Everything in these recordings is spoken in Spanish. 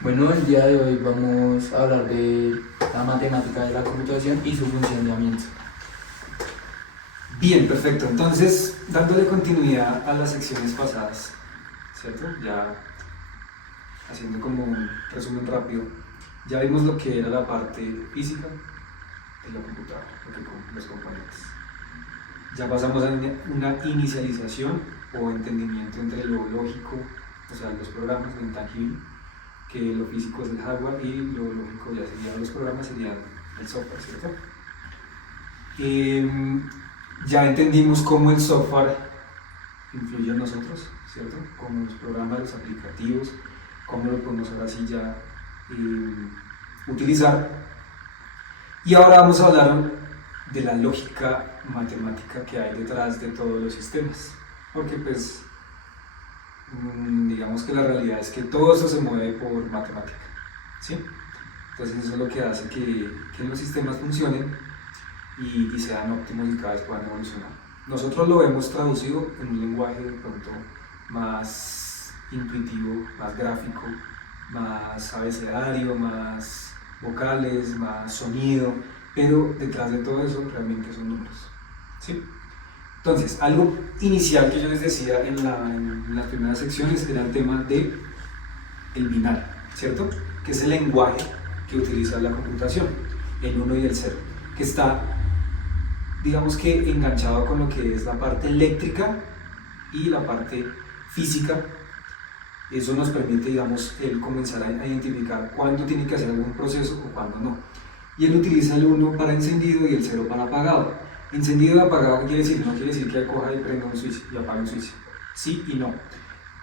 Bueno, el día de hoy vamos a hablar de la matemática de la computación y su funcionamiento. Bien, perfecto. Entonces, dándole continuidad a las secciones pasadas, ¿cierto? Ya haciendo como un resumen rápido, ya vimos lo que era la parte física de la computadora, los componentes. Ya pasamos a una inicialización o entendimiento entre lo lógico, o sea, los programas, lo intangible, que lo físico es el hardware y lo lógico ya serían los programas, serían el software, ¿cierto? Ya entendimos cómo el software influye en nosotros, ¿cierto? Cómo los programas, los aplicativos, cómo lo podemos ahora sí ya utilizar. Y ahora vamos a hablar de la lógica matemática que hay detrás de todos los sistemas, porque pues digamos que la realidad es que todo eso se mueve por matemática, ¿sí? Entonces eso es lo que hace que los sistemas funcionen y sean óptimos y cada vez puedan evolucionar. Nosotros lo hemos traducido en un lenguaje de pronto más intuitivo, más gráfico, más abecedario, más vocales, más sonido, pero detrás de todo eso realmente son números, ¿sí? Entonces, algo inicial que yo les decía en las primeras secciones era el tema de el binario, ¿cierto? Que es el lenguaje que utiliza la computación, el 1 y el 0, que está, digamos que enganchado con lo que es la parte eléctrica y la parte física. Eso nos permite, digamos, el comenzar a identificar cuándo tiene que hacer algún proceso o cuándo no. Y él utiliza el 1 para encendido y el 0 para apagado. Encendido y apagado, ¿qué quiere decir? No quiere decir que coja y prenda un switch y apague un switch. Sí y no.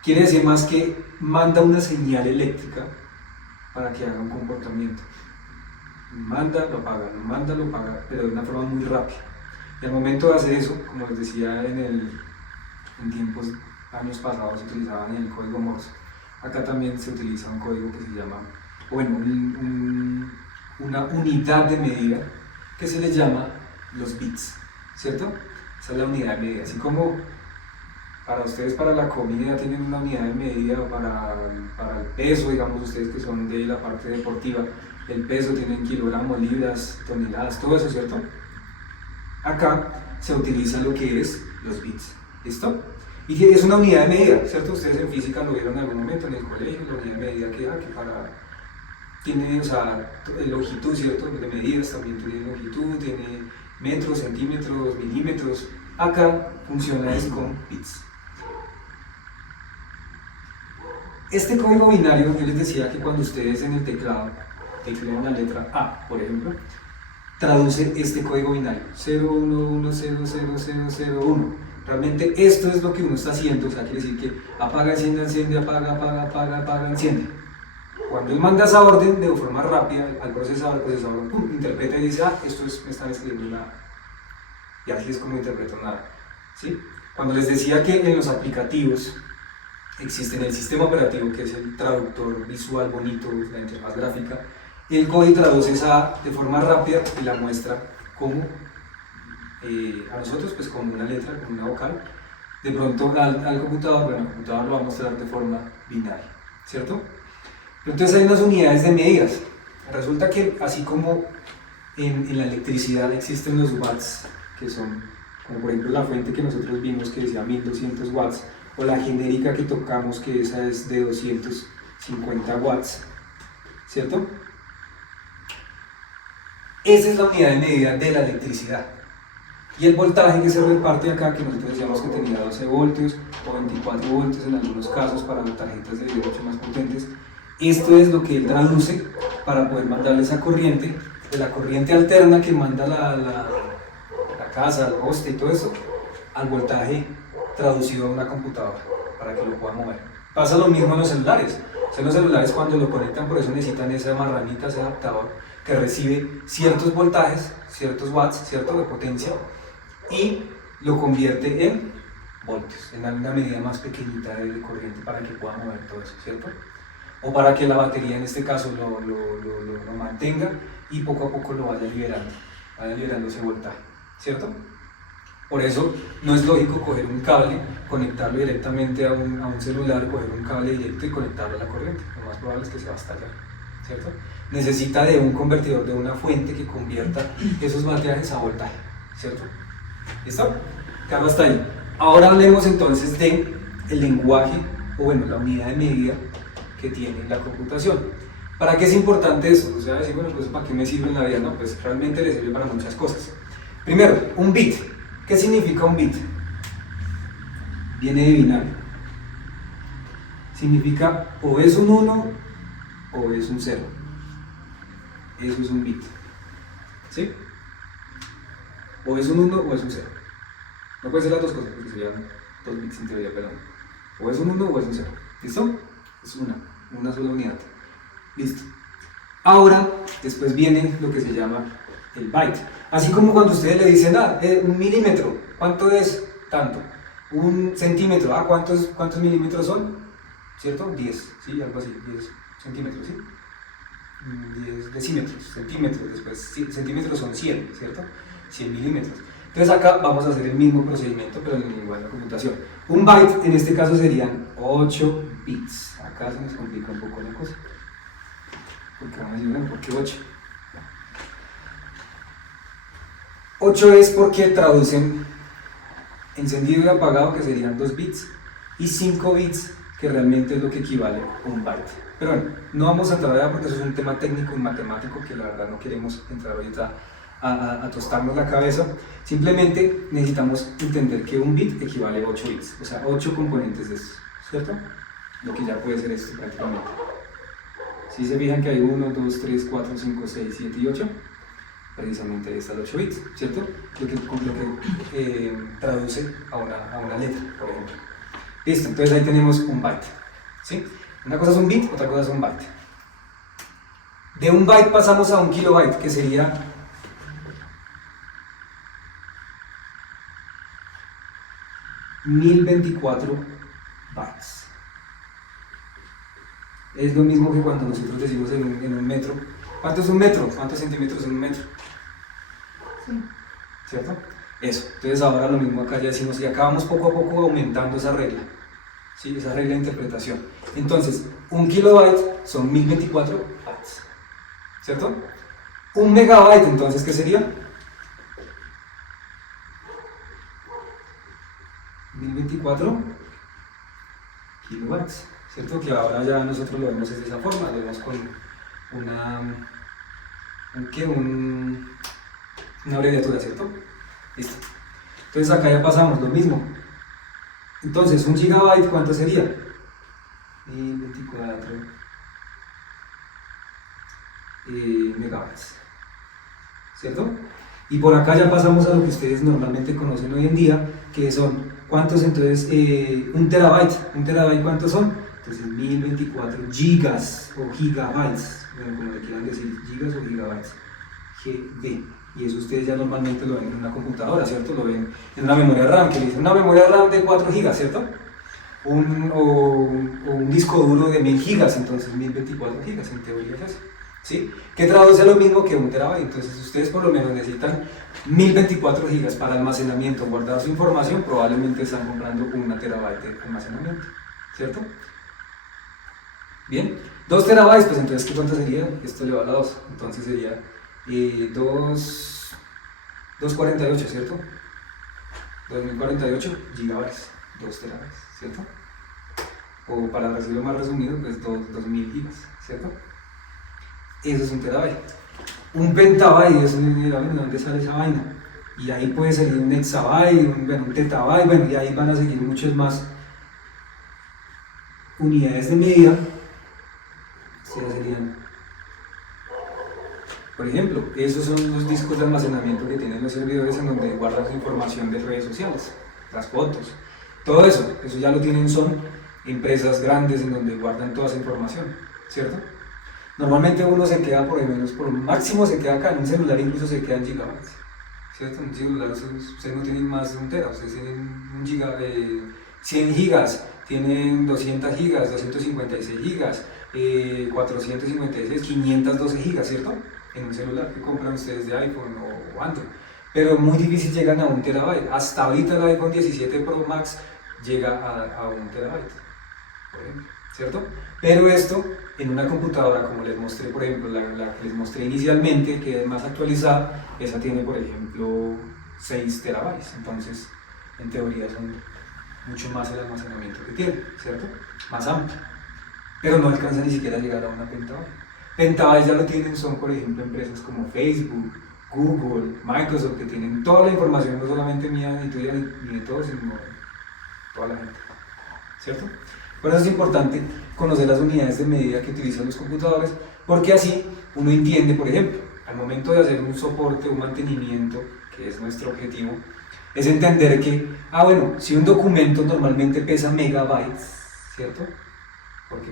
Quiere decir más que manda una señal eléctrica para que haga un comportamiento. Manda, lo apaga, pero de una forma muy rápida. Y al momento de hacer eso, como les decía en tiempos, años pasados, se utilizaban el código Morse. Acá también se utiliza un código que se llama, bueno, una unidad de medida que se les llama los bits, ¿cierto? Esa es la unidad de medida. Así como para ustedes, para la comida, tienen una unidad de medida, o para el peso, digamos, ustedes que son de la parte deportiva, el peso tienen kilogramos, libras, toneladas, todo eso, ¿cierto? Acá se utiliza lo que es los bits, ¿listo? Y es una unidad de medida, ¿cierto? Ustedes en física lo vieron en algún momento en el colegio, la unidad de medida que tiene, o sea, longitud, ¿cierto? De medidas también tiene longitud, tiene metros, centímetros, milímetros. Acá funciona es con bits. Este código binario, yo les decía que cuando ustedes en el teclado teclean la letra A, por ejemplo, traduce este código binario 011000001. Realmente esto es lo que uno está haciendo, o sea, quiere decir que apaga, enciende, enciende, apaga, enciende. Cuando él manda esa orden de forma rápida al procesador, el procesador interpreta y dice, esto me están escribiendo una A. Y así es como interpreto una A, ¿sí? Cuando les decía que en los aplicativos existe el sistema operativo, que es el traductor visual bonito, la interfaz gráfica, el código traduce esa A de forma rápida y la muestra como a nosotros, pues como una letra, como una vocal. De pronto al computador, bueno, el computador lo va a mostrar de forma binaria, ¿cierto? Entonces hay unas unidades de medidas. Resulta que así como en la electricidad existen los watts, que son, como por ejemplo la fuente que nosotros vimos que decía 1200 watts, o la genérica que tocamos que esa es de 250 watts, ¿cierto? Esa es la unidad de medida de la electricidad. Y el voltaje que se reparte acá, que nosotros decíamos que tenía 12 voltios o 24 voltios en algunos casos para tarjetas de video mucho más potentes, esto es lo que él traduce para poder mandarle esa corriente, de la corriente alterna que manda la casa, el poste y todo eso, al voltaje traducido a una computadora para que lo pueda mover. Pasa lo mismo en los celulares. O sea, en los celulares cuando lo conectan, por eso necesitan esa marranita, ese adaptador que recibe ciertos voltajes, ciertos watts, cierto de potencia, y lo convierte en voltios, en una medida más pequeñita de corriente para que pueda mover todo eso, ¿cierto? O para que la batería en este caso lo mantenga y poco a poco lo vaya liberando ese voltaje, ¿cierto? Por eso no es lógico coger un cable conectarlo directamente a un celular, coger un cable directo y conectarlo a la corriente. Lo más probable es que se va a estallar, ¿cierto? Necesita de un convertidor, de una fuente que convierta esos voltajes a voltaje, ¿cierto? ¿Listo? Carlos hasta ahí. Ahora hablemos entonces de el lenguaje, o bueno, la unidad de medida que tiene la computación. ¿Para qué es importante eso? O sea, decir, bueno, pues ¿para qué me sirve en la vida? No, pues realmente le sirve para muchas cosas. Primero, un bit. ¿Qué significa un bit? Viene de binario. Significa o es un 1 o es un 0. Eso es un bit. ¿Sí? O es un 1 o es un 0. No puede ser las dos cosas porque serían 2 bits en teoría, pero o es un 1 o es un 0. ¿Listo? Es una sola unidad. Listo. Ahora, después viene lo que se llama el byte. Así como cuando ustedes le dicen, un milímetro, ¿cuánto es? Tanto. Un centímetro, ¿cuántos milímetros son? ¿Cierto? 10, ¿sí? Algo así, 10 centímetros, ¿sí? 10 decímetros, centímetros, después centímetros son 100, ¿cierto? 100 milímetros. Entonces acá vamos a hacer el mismo procedimiento, pero en el lenguaje de computación. Un byte en este caso serían 8 bits. Acá se nos complica un poco la cosa. Porque vamos a decir, bueno, ¿por qué 8? 8 es porque traducen encendido y apagado, que serían 2 bits, y 5 bits, que realmente es lo que equivale a un byte. Pero bueno, no vamos a entrar allá porque eso es un tema técnico y matemático que la verdad no queremos entrar ahorita a tostarnos la cabeza. Simplemente necesitamos entender que un bit equivale a 8 bits, o sea, 8 componentes de esto, ¿cierto? Lo que ya puede ser esto prácticamente. Si se fijan que hay 1, 2, 3, 4, 5, 6, 7 y 8, precisamente ahí está el 8 bits, ¿cierto? Lo que traduce a una letra, por ejemplo. Listo, entonces ahí tenemos un byte, ¿sí? Una cosa es un bit, otra cosa es un byte. De un byte pasamos a un kilobyte, que sería 1024 bytes. Es lo mismo que cuando nosotros decimos en un metro. ¿Cuánto es un metro? ¿Cuántos centímetros es un metro? Sí. ¿Cierto? Eso. Entonces ahora lo mismo acá ya decimos, y acá vamos poco a poco aumentando esa regla. ¿Sí? Esa regla de interpretación. Entonces, un kilobyte son 1024 bytes. ¿Cierto? Un megabyte, entonces, ¿qué sería? 1024 kilobytes. ¿Cierto? Que ahora ya nosotros lo vemos de esa forma, lo vemos con una abreviatura, ¿cierto? Listo. Entonces acá ya pasamos lo mismo. Entonces, un gigabyte, ¿cuánto sería? 1024 megabytes, ¿cierto? Y por acá ya pasamos a lo que ustedes normalmente conocen hoy en día, que son, ¿cuántos entonces? Un terabyte, ¿cuántos son? Entonces 1024 gigas o gigabytes, bueno, como le quieran decir, gigas o gigabytes, GB. Y eso ustedes ya normalmente lo ven en una computadora, ¿cierto? Lo ven en una memoria RAM, que le dicen una memoria RAM de 4 gigas, ¿cierto? O un disco duro de 1000 gigas, entonces 1024 gigas en teoría es eso, ¿sí? Que traduce lo mismo que un terabyte. Entonces ustedes por lo menos necesitan 1024 gigas para almacenamiento, guardar su información, probablemente están comprando una terabyte de almacenamiento, ¿cierto? Bien, 2 terabytes, pues entonces ¿cuánto sería? Esto elevado a la 2, entonces sería 248, ¿cierto? 2048 gigabytes, 2 terabytes, ¿cierto? O para decirlo más resumido, pues 2000 gigas, ¿cierto? Eso es un terabyte. Un pentabyte, eso es ¿de dónde sale esa vaina? Y ahí puede salir un exabyte, un tetabyte, bueno, y ahí van a seguir muchas más unidades de medida. Serían, por ejemplo, esos son los discos de almacenamiento que tienen los servidores en donde guardan su información de redes sociales, las fotos, todo eso ya lo tienen, son empresas grandes en donde guardan toda esa información, ¿cierto? Normalmente uno se queda por lo menos, por máximo se queda acá, en un celular incluso se queda en gigabytes, ¿cierto? En un celular ustedes no tienen más de un tera, ustedes tienen 100 gigas, tienen 200 gigas, 256 gigas, 456, 512 gigas, ¿cierto? En un celular que compran ustedes de iPhone o Android. Pero muy difícil llegan a un terabyte. Hasta ahorita el iPhone 17 Pro Max llega a 1 terabyte, por ejemplo, ¿cierto? Pero esto en una computadora, como les mostré, por ejemplo, la que les mostré inicialmente, que es más actualizada, esa tiene, por ejemplo, 6 terabytes, entonces en teoría son mucho más el almacenamiento que tiene, ¿cierto? Más amplio, pero no alcanza ni siquiera a llegar a una petabyte. Petabytes ya lo tienen, son por ejemplo empresas como Facebook, Google, Microsoft, que tienen toda la información, no solamente mía, ni tuya, ni de todos, sino de toda la gente, ¿cierto? Por eso es importante conocer las unidades de medida que utilizan los computadores, porque así uno entiende, por ejemplo, al momento de hacer un soporte, un mantenimiento, que es nuestro objetivo, es entender que, bueno, si un documento normalmente pesa megabytes, ¿cierto? Porque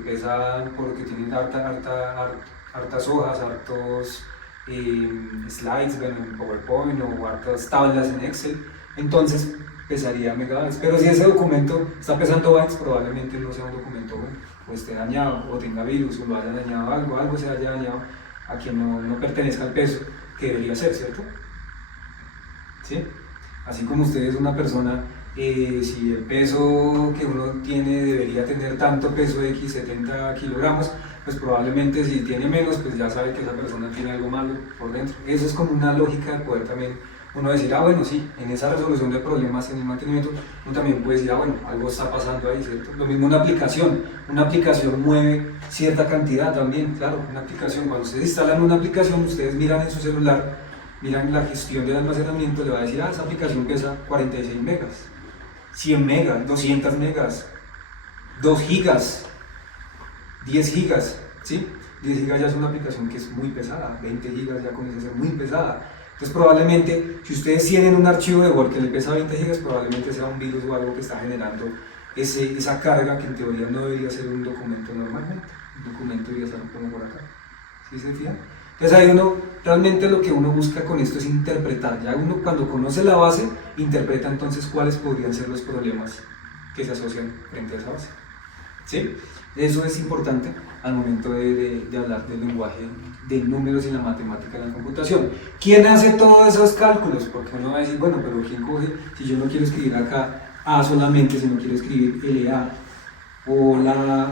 tienen hartas hojas, hartos slides, bueno, en PowerPoint o hartas tablas en Excel, entonces pesaría megabytes. Pero si ese documento está pesando bytes, probablemente no sea un documento bueno, o esté dañado, o tenga virus, o lo haya dañado algo se haya dañado a quien no pertenezca al peso que debería ser, ¿cierto? ¿Sí? Así como usted es una persona, si el peso que uno tiene debería tener tanto peso X, 70 kilogramos, pues probablemente si tiene menos, pues ya sabe que esa persona tiene algo malo por dentro. Eso es como una lógica de poder también uno decir, bueno, sí, en esa resolución de problemas en el mantenimiento, uno también puede decir, bueno, algo está pasando ahí, ¿cierto? Lo mismo una aplicación mueve cierta cantidad también, claro, una aplicación, cuando ustedes instalan una aplicación, ustedes miran en su celular, miran la gestión del almacenamiento, le va a decir, esa aplicación pesa 46 megas, 100 megas, 200 megas, 2 gigas, 10 gigas, ¿sí? 10 gigas ya es una aplicación que es muy pesada, 20 gigas ya comienza a ser muy pesada. Entonces probablemente, si ustedes tienen un archivo de Word que le pesa 20 gigas, probablemente sea un virus o algo que está generando esa carga que en teoría no debería ser un documento normalmente. Un documento debería estar como por acá. ¿Sí se fijan? Entonces ahí realmente lo que uno busca con esto es interpretar. Ya uno cuando conoce la base, interpreta entonces cuáles podrían ser los problemas que se asocian frente a esa base. ¿Sí? Eso es importante al momento de hablar del lenguaje de números y la matemática de la computación. ¿Quién hace todos esos cálculos? Porque uno va a decir, bueno, pero ¿quién coge? Si yo no quiero escribir acá A solamente, si no quiero escribir LA o la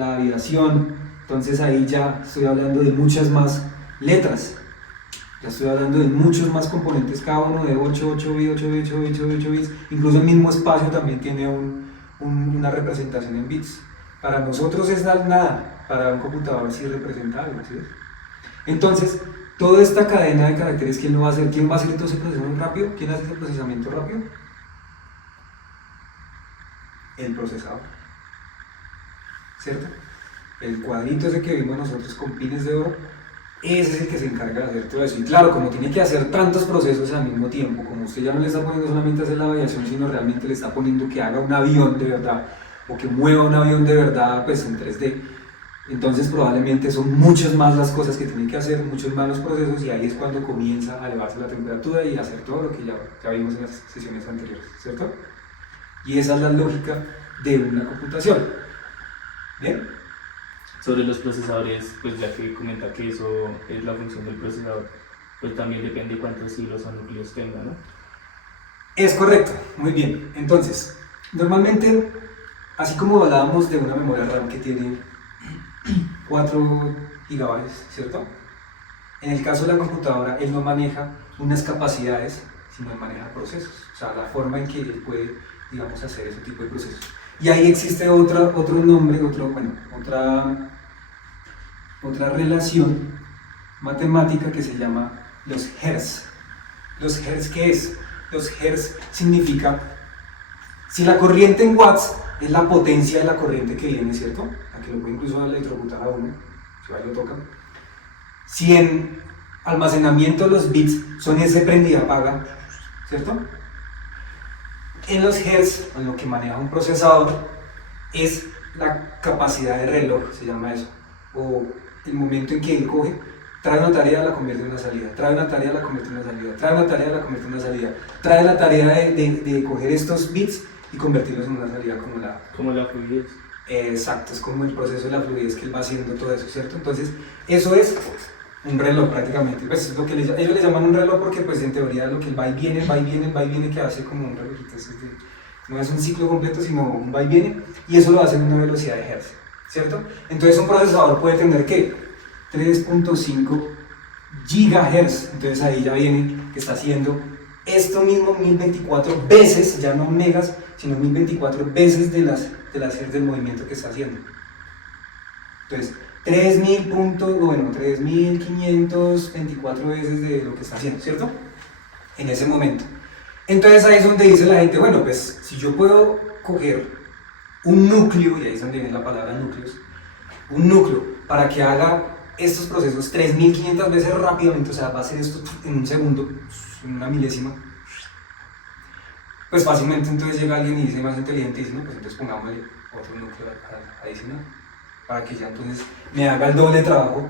abreviación, entonces ahí ya estoy hablando de muchas más letras. Ya estoy hablando de muchos más componentes, cada uno de 8 bits, 8 bits, 8 bits, 8 bits. Incluso el mismo espacio también tiene una representación en bits. Para nosotros es nada, para un computador sí representa algo, ¿sí? Entonces, toda esta cadena de caracteres, ¿quién lo va a hacer? ¿Quién va a hacer todo ese procesamiento rápido? ¿Quién hace ese procesamiento rápido? El procesador, ¿cierto? El cuadrito ese que vimos nosotros con pines de oro, ese es el que se encarga de hacer todo eso. Y claro, como tiene que hacer tantos procesos al mismo tiempo, como usted ya no le está poniendo solamente a hacer la aviación, sino realmente le está poniendo que haga un avión de verdad, o que mueva un avión de verdad, pues en 3D, entonces probablemente son muchas más las cosas que tienen que hacer, muchos más los procesos, y ahí es cuando comienza a elevarse la temperatura y a hacer todo lo que ya vimos en las sesiones anteriores, ¿cierto? Y esa es la lógica de una computación. ¿Bien? Sobre los procesadores, pues ya que comenta que eso es la función del procesador, pues también depende cuántos hilos o núcleos tenga, ¿no? Es correcto, muy bien. Entonces, normalmente, así como hablábamos de una memoria RAM que tiene 4 GB, ¿cierto? En el caso de la computadora, él no maneja unas capacidades, sino maneja procesos, o sea, la forma en que él puede, digamos, hacer ese tipo de procesos. Y ahí existe otro nombre, otra relación matemática que se llama los hertz. ¿Los hertz qué es? Los hertz significa, si la corriente en watts es la potencia de la corriente que viene, ¿cierto? A que lo puede incluso electrocutar a uno, si ahí lo tocan. Si en almacenamiento los bits son ese prende y apaga, ¿cierto? En los hertz, en lo que maneja un procesador, es la capacidad de reloj, se llama eso, o el momento en que él coge, trae una tarea, la convierte en una salida, trae una tarea, la convierte en una salida, trae una tarea, la convierte en una salida, trae la tarea de coger estos bits y convertirlos en una salida Como la fluidez. Exacto, es como el proceso de la fluidez que él va haciendo todo eso, ¿cierto? Entonces, eso es un reloj prácticamente, pues es lo que ellos le llaman un reloj porque pues en teoría lo que él va y viene, que hace como un relojito No es un ciclo completo, sino un va y viene, y eso lo hace en una velocidad de hertz, ¿cierto? Entonces un procesador puede tener, ¿qué? 3.5 gigahertz, entonces ahí ya viene que está haciendo esto mismo 1024 veces, ya no megas, sino 1024 veces de las hertz del movimiento que está haciendo. Entonces, 3524 veces de lo que está haciendo, ¿cierto? En ese momento. Entonces ahí es donde dice la gente, bueno, pues si yo puedo coger un núcleo, y ahí es donde viene la palabra núcleos, un núcleo para que haga estos procesos 3500 veces rápidamente, o sea, va a hacer esto en un segundo, en una milésima, pues fácilmente entonces llega alguien y dice más inteligente y dice, no, pues entonces pongámosle otro núcleo adicional, para que ya entonces me haga el doble de trabajo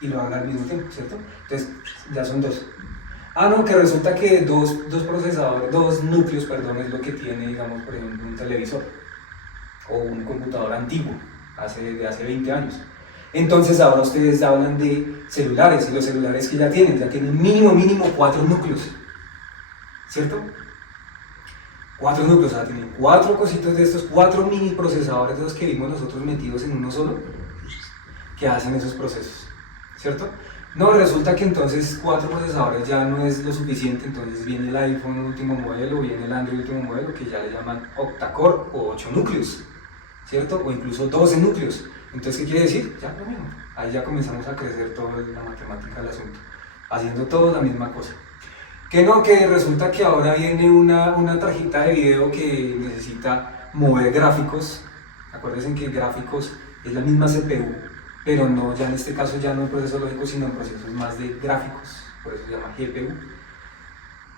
y lo haga al mismo tiempo, ¿cierto? Entonces ya son dos. Ah, no, que resulta que dos núcleos, perdón, es lo que tiene, digamos, por ejemplo, un televisor o un computador antiguo, de hace 20 años. Entonces ahora ustedes hablan de celulares, y los celulares que ya tienen mínimo 4 núcleos, ¿cierto? 4 núcleos, o sea, tienen 4 cositos de estos, 4 mini procesadores de los que vimos nosotros metidos en uno solo, que hacen esos procesos, ¿cierto? No, resulta que entonces 4 procesadores ya no es lo suficiente, entonces viene el iPhone último modelo, viene el Android último modelo, que ya le llaman octa-core o 8 núcleos, ¿cierto? O incluso 12 núcleos. Entonces, ¿qué quiere decir? Ya lo mismo. Ahí ya comenzamos a crecer toda la matemática del asunto, haciendo todo la misma cosa. Que no, que resulta que ahora viene una tarjeta de video que necesita mover gráficos. Acuérdense que gráficos es la misma CPU, pero no, ya en este caso ya no en procesos lógicos, sino en procesos más de gráficos, por eso se llama GPU.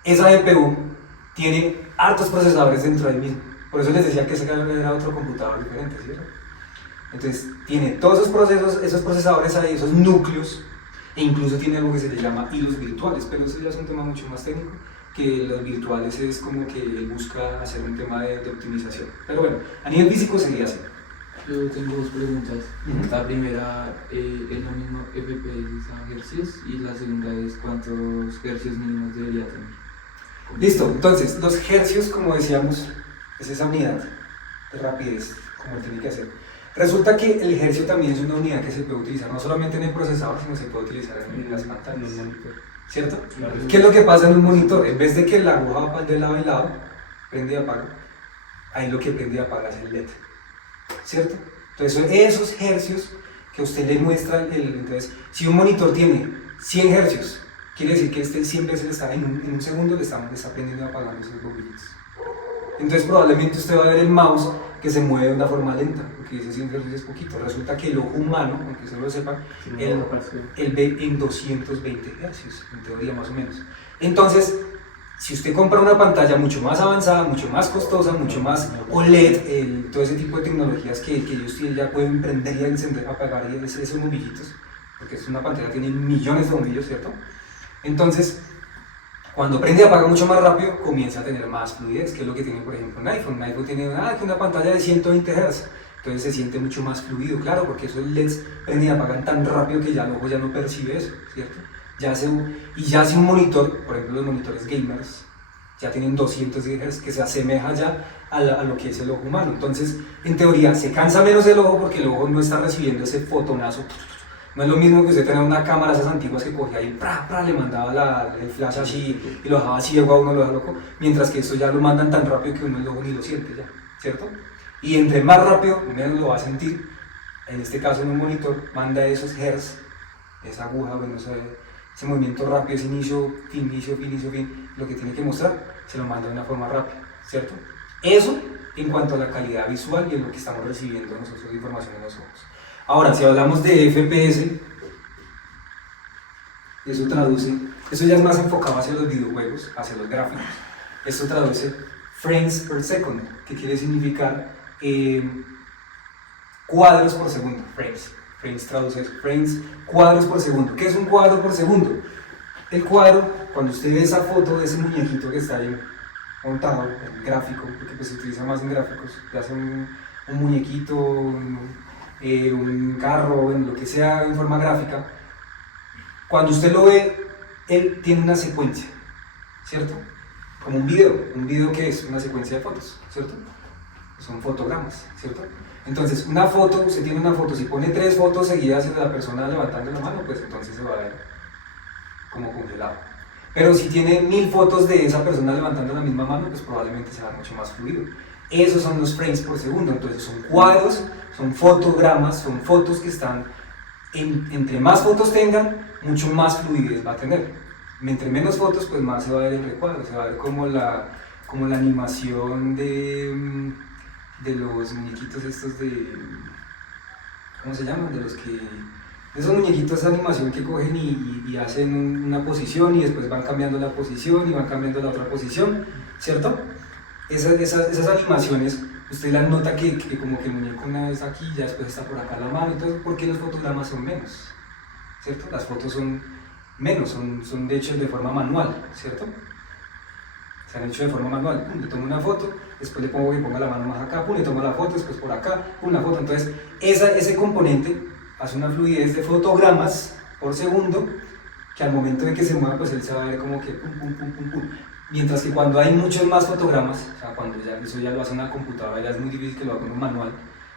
Esa GPU tiene hartos procesadores dentro del mismo, por eso les decía que ese era otro computador diferente, ¿cierto? Entonces tiene todos esos procesos, esos procesadores ahí, esos núcleos, e incluso tiene algo que se le llama hilos virtuales, pero eso ya es un tema mucho más técnico, que los virtuales es como que él busca hacer un tema de optimización. Pero bueno, a nivel físico sería así. Yo tengo 2 preguntas. La primera, ¿es lo mismo FPS a hercios? Y la segunda es, ¿cuántos hercios mínimos debería tener? Listo, entonces, los hercios, como decíamos, es esa unidad de rapidez, como tiene que hacer. Resulta que el hercio también es una unidad que se puede utilizar no solamente en el procesador, sino se puede utilizar en las pantallas, ¿cierto? ¿Qué es lo que pasa en un monitor? En vez de que la aguja va de lado a lado, prende y apaga, ahí lo que prende y apaga es el LED, ¿cierto? Entonces esos hercios que usted le muestra, entonces si un monitor tiene 100 hercios, quiere decir que 100 veces en un segundo le está prendiendo y apagando esos bombillitos. Entonces probablemente usted va a ver el mouse que se mueve de una forma lenta, porque dice 100 Hz es poquito. Resulta que el ojo humano, aunque usted lo sepa, él ve en 220 Hz, en teoría más o menos. Entonces, si usted compra una pantalla mucho más avanzada, mucho más costosa, mucho más OLED, todo ese tipo de tecnologías que ellos ya pueden prender y encender, apagar esos bombillitos, porque es una pantalla que tiene millones de bombillos, ¿cierto? Entonces, cuando prende y apaga mucho más rápido, comienza a tener más fluidez, que es lo que tiene, por ejemplo, un iPhone. Un iPhone tiene una pantalla de 120 Hz, entonces se siente mucho más fluido, claro, porque esos LEDs prenden y apagan tan rápido que ya el ojo ya no percibe eso, ¿cierto? Ya si un monitor, por ejemplo los monitores gamers, ya tienen 200 Hz, que se asemeja ya a lo que es el ojo humano. Entonces, en teoría, se cansa menos el ojo porque el ojo no está recibiendo ese fotonazo. No es lo mismo que usted tenga una cámara esas antiguas que cogía y le mandaba el flash así y lo dejaba ciego a uno, lo deja loco, mientras que esto ya lo mandan tan rápido que uno el ojo ni lo siente ya, ¿cierto? Y entre más rápido, menos lo va a sentir. En este caso en un monitor manda esos hertz, esa aguja, bueno, ese movimiento rápido, ese inicio, fin, lo que tiene que mostrar, se lo manda de una forma rápida, ¿cierto? Eso en cuanto a la calidad visual y en lo que estamos recibiendo nosotros de información en los ojos. Ahora, si hablamos de FPS, eso ya es más enfocado hacia los videojuegos, hacia los gráficos. Esto traduce frames per second, que quiere significar cuadros por segundo. Frames traduce frames, cuadros por segundo. ¿Qué es un cuadro por segundo? El cuadro, cuando usted ve esa foto de ese muñequito que está ahí montado, el gráfico, porque pues se utiliza más en gráficos, que hace un muñequito, un carro, bueno, lo que sea en forma gráfica, cuando usted lo ve, él tiene una secuencia, ¿cierto? como un video que es una secuencia de fotos, ¿cierto? Son fotogramas, ¿cierto? Entonces, una foto, usted tiene una foto, si pone 3 fotos seguidas de la persona levantando la mano, pues entonces se va a ver como congelado. Pero si tiene 1000 fotos de esa persona levantando la misma mano, pues probablemente se va mucho más fluido. Esos son los frames por segundo, entonces son cuadros, son fotogramas, son fotos que están, entre más fotos tengan, mucho más fluidez va a tener. Entre menos fotos, pues más se va a ver el recuadro, se va a ver como la animación de los muñequitos estos de, ¿cómo se llaman? De esos muñequitos de animación que cogen y hacen una posición y después van cambiando la posición y van cambiando la otra posición, ¿cierto? Esas animaciones, usted las nota que como que el muñeco una vez aquí, ya después está por acá la mano, entonces ¿por qué los fotogramas son menos? ¿Cierto? Las fotos son menos, son de hecho de forma manual, ¿cierto? Se han hecho de forma manual, pum, le tomo una foto, después le pongo la mano más acá, pum, le tomo la foto, después por acá, pum, la foto, entonces ese componente hace una fluidez de fotogramas por segundo, que al momento de que se mueva, pues él se va a ver como que pum, pum, pum, pum, pum. Mientras que cuando hay muchos más fotogramas, o sea, cuando ya eso ya lo hace una computadora, ya es muy difícil que lo haga un manual,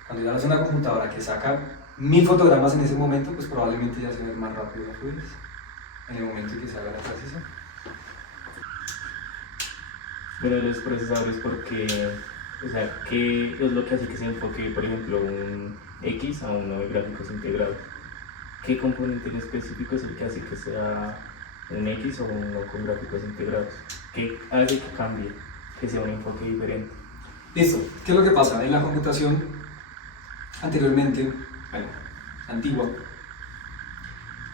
cuando ya lo hace una computadora que saca 1000 fotogramas en ese momento, pues probablemente ya se ve más rápido la fluidez, en el momento en que se haga la transición. Pero los procesadores, porque, o sea, ¿qué es lo que hace que se enfoque, por ejemplo, un X a uno de gráficos integrados? ¿Qué componente en específico es el que hace que sea un X o uno con gráficos integrados? ¿Qué hace que cambie, que sea un enfoque diferente? Listo, ¿qué es lo que pasa? En la computación, anteriormente, bueno, antigua,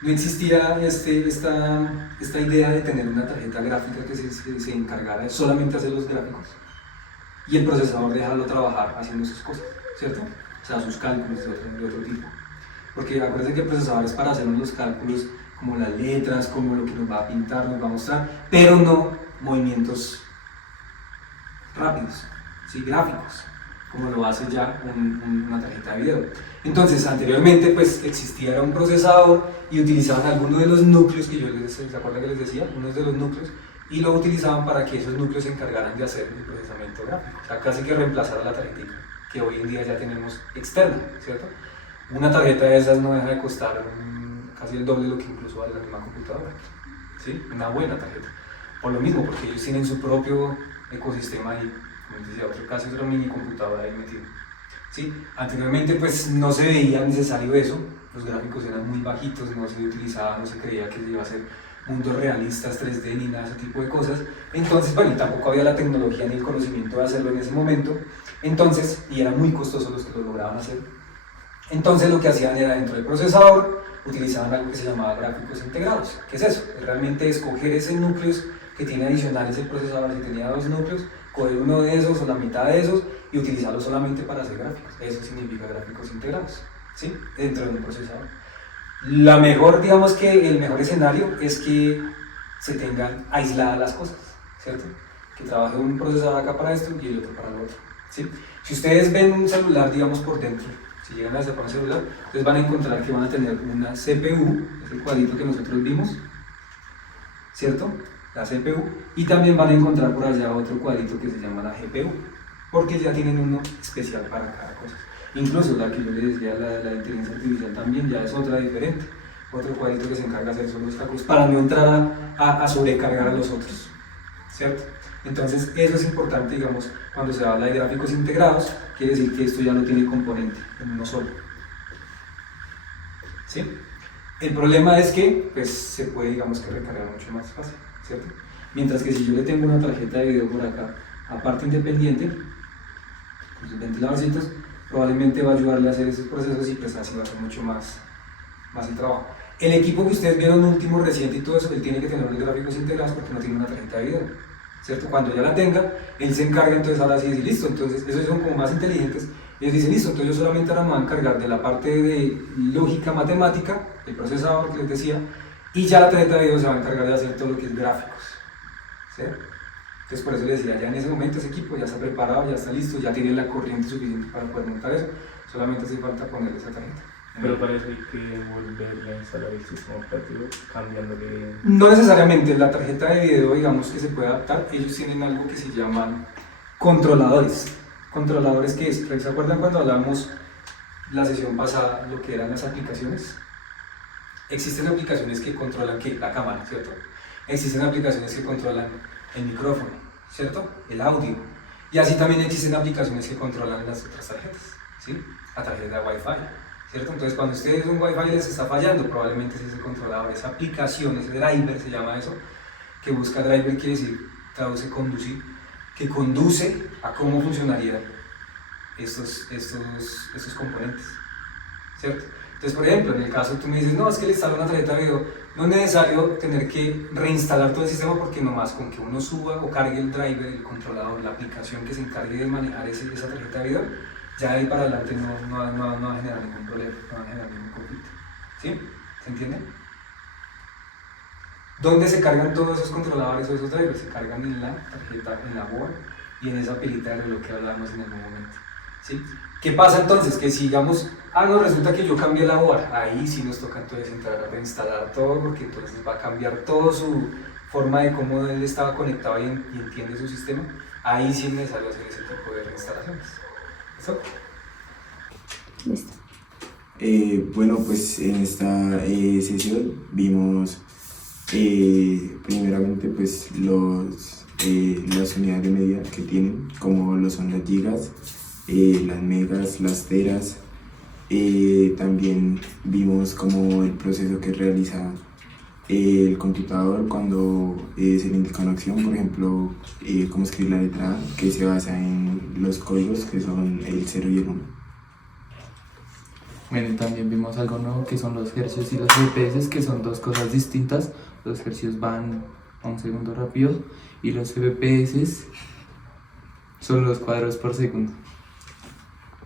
no existía esta idea de tener una tarjeta gráfica que se encargara de solamente hacer los gráficos y el procesador dejarlo trabajar haciendo sus cosas, ¿cierto? O sea, sus cálculos de otro tipo. Porque acuérdense que el procesador es para hacer los cálculos como las letras, como lo que nos va a pintar, nos va a mostrar, pero no movimientos rápidos, ¿sí? Gráficos, como lo hace ya una tarjeta de video. Entonces, anteriormente pues existía un procesador y utilizaban algunos de los núcleos que ¿se acuerdan que les decía? Unos de los núcleos, y lo utilizaban para que esos núcleos se encargaran de hacer el procesamiento gráfico, o sea, casi que reemplazar a la tarjetita que hoy en día ya tenemos externa, ¿cierto? Una tarjeta de esas no deja de costar casi el doble de lo que incluso vale la misma computadora, ¿sí? Una buena tarjeta. Por lo mismo, porque ellos tienen su propio ecosistema y, como les decía, otro caso es una mini computadora ahí metida. ¿Sí? Anteriormente pues no se veía necesario eso, los gráficos eran muy bajitos, no se utilizaba, no se creía que se iba a hacer mundos realistas, 3D ni nada de ese tipo de cosas. Entonces, bueno, tampoco había la tecnología ni el conocimiento de hacerlo en ese momento, entonces, y eran muy costosos los que lo lograban hacer. Entonces lo que hacían era dentro del procesador, utilizaban algo que se llamaba gráficos integrados. ¿Qué es eso? Realmente escoger ese núcleos que tiene adicionales el procesador, si tenía 2 núcleos, coger uno de esos o la mitad de esos y utilizarlo solamente para hacer gráficos. Eso significa gráficos integrados, ¿sí? Dentro de un procesador. Digamos que el mejor escenario es que se tengan aisladas las cosas, ¿cierto? Que trabaje un procesador acá para esto y el otro para lo otro, ¿sí? Si ustedes ven un celular, digamos, por dentro, si llegan a separar un celular, ustedes van a encontrar que van a tener una CPU, ese cuadrito que nosotros vimos, ¿cierto? La CPU, y también van a encontrar por allá otro cuadrito que se llama la GPU, porque ya tienen uno especial para cada cosa. Incluso la que yo les decía, la inteligencia artificial también ya es otra diferente, otro cuadrito que se encarga de hacer solo los cálculos para no entrar a sobrecargar a los otros, ¿cierto? Entonces eso es importante, digamos, cuando se habla de gráficos integrados, quiere decir que esto ya no tiene componente en uno solo, ¿sí? El problema es que pues, se puede, digamos, que recargar mucho más fácil, ¿cierto? Mientras que si yo le tengo una tarjeta de video por acá, aparte independiente, con sus ventiladorcitos, probablemente va a ayudarle a hacer esos procesos y pues así va a ser mucho más el trabajo. El equipo que ustedes vieron último, reciente y todo eso, él tiene que tener los gráficos integrados porque no tiene una tarjeta de video, ¿cierto? Cuando ya la tenga, él se encarga entonces ahora sí de decir, listo, entonces esos son como más inteligentes, ellos dicen, listo, entonces yo solamente ahora me voy a encargar de la parte de lógica matemática, el procesador que les decía, y ya la tarjeta de video se va a encargar de hacer todo lo que es gráficos, ¿sí? Entonces por eso les decía, ya en ese momento ese equipo ya está preparado, ya está listo, ya tiene la corriente suficiente para poder montar eso, solamente hace falta ponerle esa tarjeta. Pero para eso hay que volver a instalar el sistema operativo cambiándole. No necesariamente, la tarjeta de video, digamos que se puede adaptar, ellos tienen algo que se llaman controladores. Controladores que es, ¿se acuerdan cuando hablamos la sesión pasada lo que eran las aplicaciones? Existen aplicaciones que controlan ¿qué? La cámara, ¿cierto? Existen aplicaciones que controlan el micrófono, ¿cierto? El audio. Y así también existen aplicaciones que controlan las otras tarjetas, ¿sí? La tarjeta de Wi-Fi, ¿cierto? Entonces cuando ustedes un Wi-Fi les está fallando, probablemente es ese controlador, esa aplicación, ese driver se llama eso, que busca driver quiere decir, traduce conducir, que conduce a cómo funcionarían estos componentes, ¿cierto? Entonces, por ejemplo, en el caso tú me dices, no, es que le instalo una tarjeta de video, no es necesario tener que reinstalar todo el sistema porque nomás con que uno suba o cargue el driver, el controlador, la aplicación que se encargue de manejar esa tarjeta de video, ya de ahí para adelante no va a generar ningún problema, no va a generar ningún conflicto, ¿sí? ¿Se entiende? ¿Dónde se cargan todos esos controladores o esos drivers? Se cargan en la tarjeta, en la board y en esa pilita de reloj que hablábamos en algún momento, ¿sí? ¿Qué pasa entonces? Que si digamos, no, resulta que yo cambié la board, ahí sí nos toca entonces entrar a reinstalar todo porque entonces va a cambiar toda su forma de cómo él estaba conectado y entiende su sistema, ahí sí es necesario hacer ese tipo de reinstalaciones. ¿Listo? Listo. Bueno, pues en esta sesión vimos primeramente pues las unidades de medida que tienen, como lo son las gigas, las megas, las teras. También vimos como el proceso que realiza el computador cuando se le indica una acción, por ejemplo, cómo escribir la letra A, que se basa en los códigos que son el 0 y el 1. Bueno, y también vimos algo nuevo que son los hercios y los FPS, que son dos cosas distintas. Los hercios van a un segundo rápido y los FPS son los cuadros por segundo.